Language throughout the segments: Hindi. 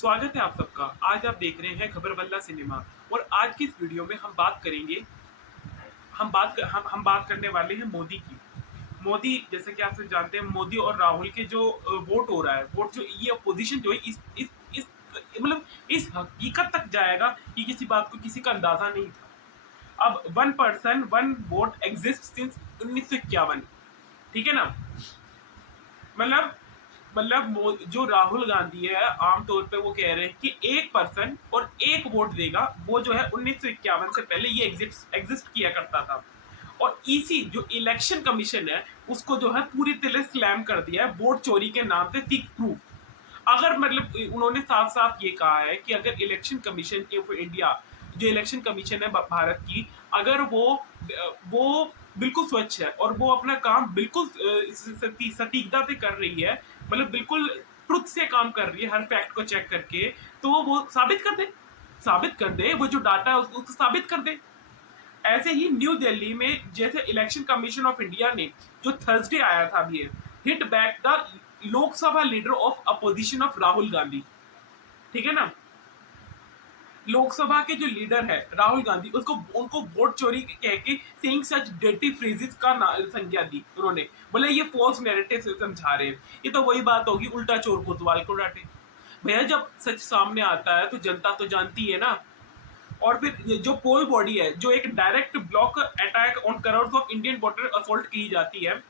स्वागत है आप सबका। आज आप देख रहे हैं खबर बल्ला सिनेमा और आज की इस वीडियो में हम बात करेंगे हम बात करने वाले हैं मोदी की। मोदी, जैसे कि आप सब जानते हैं, मोदी और राहुल के जो वोट हो रहा है, वोट जो ये अपोजिशन जो है इस मतलब इस हकीकत तक जाएगा कि किसी बात को किसी का अंदाजा नहीं था। अब one person one vote exist since 1951, ठीक है ना। मतलब जो राहुल गांधी है, आमतौर पे वो कह रहे हैं कि एक पर्सन और एक वोट देगा, वो जो है 1951 से पहले ये एग्जिस्ट किया करता था। और इसी जो इलेक्शन कमीशन है उसको जो है पूरी तरह स्लैम कर दिया है वोट चोरी के नाम से सीक प्रूफ। अगर उन्होंने साफ साफ ये कहा है कि अगर इलेक्शन कमीशन ऑफ इंडिया, जो इलेक्शन कमीशन है भारत की, अगर वो बिल्कुल स्वच्छ है और वो अपना काम बिल्कुल सटीकता से कर रही है, मतलब बिल्कुल ट्रुथ से काम कर रही है, हर फैक्ट को चेक करके, तो वो साबित कर दे वो जो डाटा है उसको साबित कर दे। ऐसे ही न्यू दिल्ली में जैसे इलेक्शन कमीशन ऑफ इंडिया ने जो थर्सडे आया था अभी, hit back the Lok Sabha leader of opposition of Rahul Gandhi, ठीक है ना। लोकसभा के जो लीडर है राहुल गांधी, उनको वोट चोरी कह के सेइंग सच डर्टी फ्रेजेस का संज्ञा दी उन्होंने। बोले ये फॉल्स नैरेटिव से समझा रहे हैं। ये तो वही बात होगी, उल्टा चोर कोतवाल को डांटे। भैया जब सच सामने आता है तो जनता तो जानती है ना। और फिर जो पोल बॉडी है, जो एक direct block attack on crore of Indian voter assault की जाती है,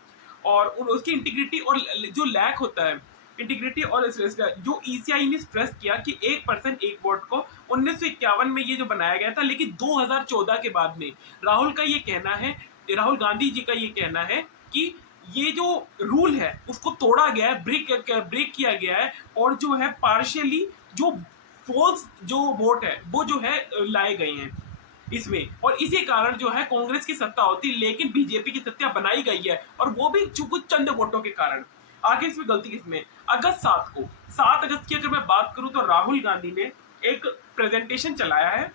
और उसकी इंटीग्रिटी और जो लैक होता है इंटीग्रिटी और जो ईसीआई ने स्ट्रेस किया कि एक पर्सन एक वोट को 1951 में ये जो बनाया गया था, लेकिन 2014 के बाद में राहुल गांधी जी का ये कहना है कि ये जो रूल है उसको तोड़ा गया है, ब्रेक किया गया है, और जो है पार्शियली जो फॉल्स जो वोट है वो जो है लाए गए हैं इसमें, और इसी कारण जो है कांग्रेस की सत्ता होती, लेकिन बीजेपी की सत्ता बनाई गई है, और वो भी कुछ चंद वोटों के कारण। आगे इसमें गलती किसमें? अगस्त 7 अगस्त की अगर मैं बात करूं तो राहुल गांधी ने एक प्रेजेंटेशन चलाया है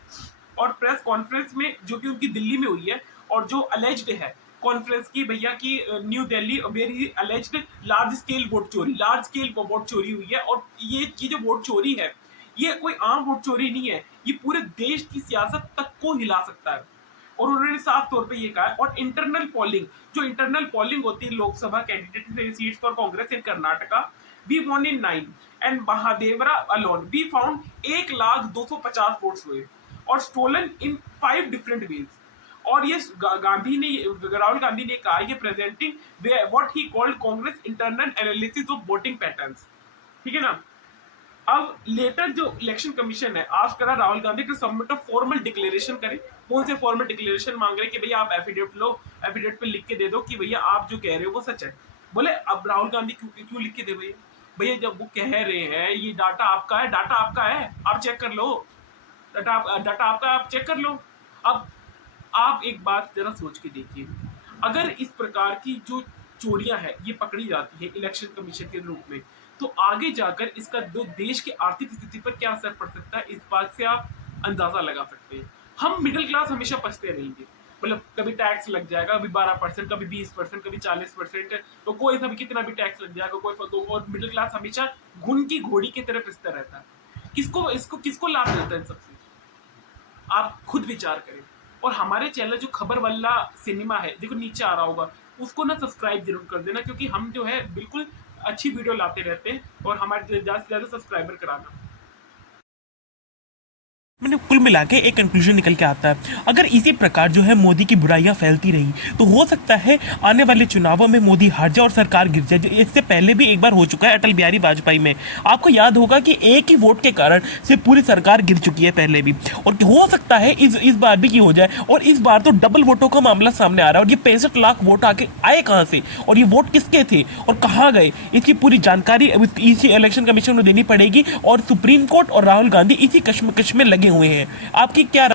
और प्रेस कॉन्फ्रेंस में, जो कि उनकी दिल्ली में हुई है, और जो अलेज्ड है कॉन्फ्रेंस की भैया की new Delhi very alleged large scale vote चोरी हुई है। और ये जो वोट चोरी है ये कोई आम वोट चोरी नहीं है, ये पूरे देश की सियासत तक को हिला सकता है। और उन्होंने साफ तौर पे ये कहा है। और इंटरनल पोलिंग होती है Lok Sabha candidate seats for Congress in Karnataka, we won in 9 and Mahadevapura alone we found 1,02,50 votes हुए और स्टोलन इन 5 डिफरेंट वेज। और ये राहुल गांधी ने कहा, ये presenting what he called Congress internal analysis of voting patterns, ठीक है ना। अब लेटर जो इलेक्शन कमीशन है आज करा Rahul Gandhi to submit a formal declaration करें। कौन से फॉर्मल डिक्लेरेशन मांग रहे हैं कि भैया आप एफिडेविट पे लिख के दे दो कि भैया आप जो कह रहे हो वो सच है। बोले अब राहुल गांधी क्यों लिख के दे भैया? भैया जब वो कह रहे हैं ये डाटा आपका है, आप चेक कर लो, डाटा आपका, आप चेक कर लो। अब आप एक बात जरा सोच के देखिए, अगर इस प्रकार की जो चोरियां हैं ये पकड़ी जाती है इलेक्शन कमीशन के रूप में, तो आगे जाकर इसका जो देश की आर्थिक स्थिति पर क्या असर पड़ सकता है, इस बात से आप अंदाजा लगा सकते हैं। हम मिडिल क्लास हमेशा पछते रहेंगे, मतलब कभी टैक्स लग जाएगा, कभी 12%, कभी 20%, कभी 40%, तो कोई सा भी कितना भी टैक्स लग जाएगा, और मिडिल क्लास हमेशा घुन की घोड़ी की तरह पिसता रहता है। किसको लाभ मिलता है इन सबसे? आप खुद विचार करें। और हमारे चैनल जो खबर वाला सिनेमा है, देखो नीचे आ रहा होगा, उसको ना सब्सक्राइब जरूर कर देना, क्योंकि हम जो है बिल्कुल अच्छी वीडियो लाते रहते हैं, और हमारे ज़्यादा से ज़्यादा सब्सक्राइबर कराना। मैंने कुल मिला के एक कंक्लूजन निकल के आता है, अगर इसी प्रकार जो है मोदी की बुराइयां फैलती रही तो हो सकता है आने वाले चुनावों में मोदी हार जाए और सरकार गिर जाए। इससे पहले भी एक बार हो चुका है अटल बिहारी वाजपेयी में। आपको याद होगा कि एक ही वोट के कारण से पूरी सरकार गिर चुकी है पहले भी, और हो सकता है इस बार भी की हो जाए। और इस बार तो डबल वोटों का मामला सामने आ रहा है, और ये 65 लाख वोट आके आए कहाँ से, और ये वोट किसके थे और कहाँ गए, इसकी पूरी जानकारी इसी इलेक्शन कमीशन को देनी पड़ेगी। और सुप्रीम कोर्ट और राहुल गांधी इसी कश्मकश में लगे हुए हैं। आपकी क्या